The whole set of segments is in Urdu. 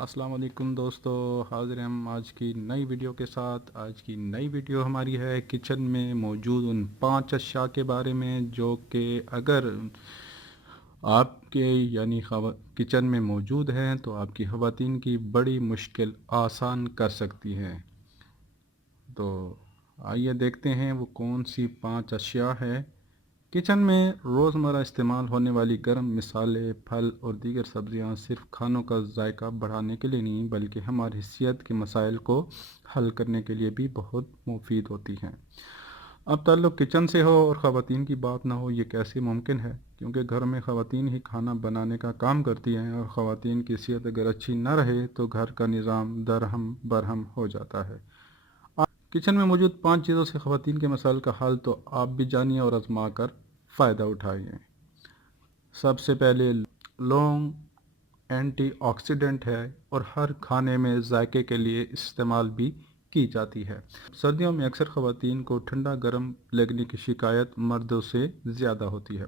السلام علیکم دوستو، حاضر ہیں ہم آج کی نئی ویڈیو کے ساتھ۔ آج کی نئی ویڈیو ہماری ہے کچن میں موجود ان 5 اشیاء کے بارے میں جو کہ اگر آپ کے کچن میں موجود ہیں تو آپ کی خواتین کی بڑی مشکل آسان کر سکتی ہیں۔ تو آئیے دیکھتے ہیں وہ کون سی 5 اشیاء ہے۔ کچن میں روزمرہ استعمال ہونے والی گرم مسالے، پھل اور دیگر سبزیاں صرف کھانوں کا ذائقہ بڑھانے کے لیے نہیں بلکہ ہماری صحت کے مسائل کو حل کرنے کے لیے بھی بہت مفید ہوتی ہیں۔ اب تعلق کچن سے ہو اور خواتین کی بات نہ ہو، یہ کیسے ممکن ہے؟ کیونکہ گھر میں خواتین ہی کھانا بنانے کا کام کرتی ہیں، اور خواتین کی صحت اگر اچھی نہ رہے تو گھر کا نظام درہم برہم ہو جاتا ہے۔ کچن میں موجود 5 چیزوں سے خواتین کے مسائل کا حل تو آپ بھی جانیے اور آزما کر فائدہ اٹھائیے۔ سب سے پہلے لونگ اینٹی آکسیڈنٹ ہے اور ہر کھانے میں ذائقے کے لیے استعمال بھی کی جاتی ہے۔ سردیوں میں اکثر خواتین کو ٹھنڈا گرم لگنے کی شکایت مردوں سے زیادہ ہوتی ہے،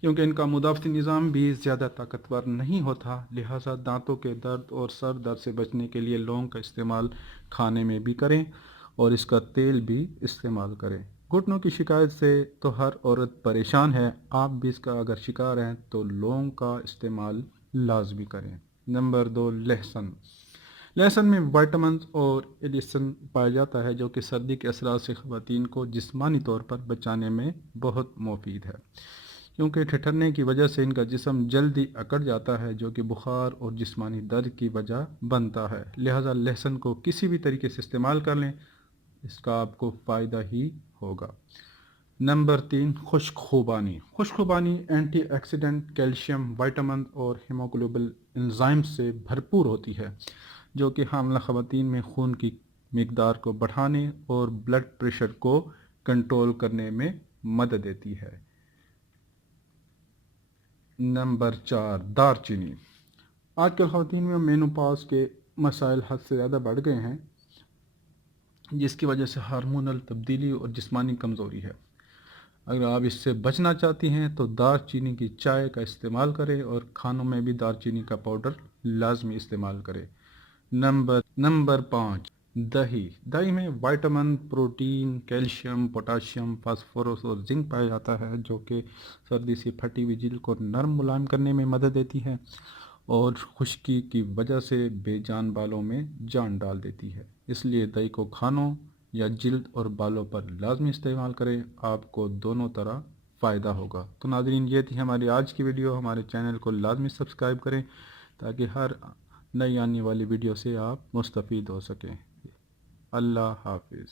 کیونکہ ان کا مدافعتی نظام بھی زیادہ طاقتور نہیں ہوتا، لہٰذا دانتوں کے درد اور سر درد سے بچنے کے لیے لونگ کا استعمال کھانے میں بھی کریں اور اس کا تیل بھی استعمال کریں۔ گھٹنوں کی شکایت سے تو ہر عورت پریشان ہے، آپ بھی اس کا اگر شکار ہیں تو لونگ کا استعمال لازمی کریں۔ نمبر 2، لہسن۔ لہسن میں وٹامنز اور ایلیسن پایا جاتا ہے جو کہ سردی کے اثرات سے خواتین کو جسمانی طور پر بچانے میں بہت مفید ہے، کیونکہ ٹھٹھرنے کی وجہ سے ان کا جسم جلدی اکڑ جاتا ہے جو کہ بخار اور جسمانی درد کی وجہ بنتا ہے، لہذا لہسن کو کسی بھی طریقے سے استعمال کر لیں، اس کا آپ کو فائدہ ہی ہوگا۔ نمبر 3، خشک خوبانی۔ خشک خوبانی اینٹی آکسیڈنٹ، کیلشیم، وٹامن اور ہیموگلوبن انزائم سے بھرپور ہوتی ہے جو کہ حاملہ خواتین میں خون کی مقدار کو بڑھانے اور بلڈ پریشر کو کنٹرول کرنے میں مدد دیتی ہے۔ نمبر 4، دار چینی۔ آج کل خواتین میں مینوپاز کے مسائل حد سے زیادہ بڑھ گئے ہیں، جس کی وجہ سے ہارمونل تبدیلی اور جسمانی کمزوری ہے۔ اگر آپ اس سے بچنا چاہتی ہیں تو دار چینی کی چائے کا استعمال کریں اور کھانوں میں بھی دار چینی کا پاؤڈر لازمی استعمال کریں۔ نمبر 5، دہی۔ دہی میں vitamin, protein, calcium, potassium, phosphorus اور زنک پایا جاتا ہے جو کہ سردی سے پھٹی ہوئی جلد کو نرم ملائم کرنے میں مدد دیتی ہے اور خشکی کی وجہ سے بے جان بالوں میں جان ڈال دیتی ہے، اس لیے دہی کو کھانوں یا جلد اور بالوں پر لازمی استعمال کریں، آپ کو دونوں طرح فائدہ ہوگا۔ تو ناظرین، یہ تھی ہماری آج کی ویڈیو۔ ہمارے چینل کو لازمی سبسکرائب کریں تاکہ ہر نئی آنے والی ویڈیو سے آپ مستفید ہو سکیں۔ اللہ حافظ۔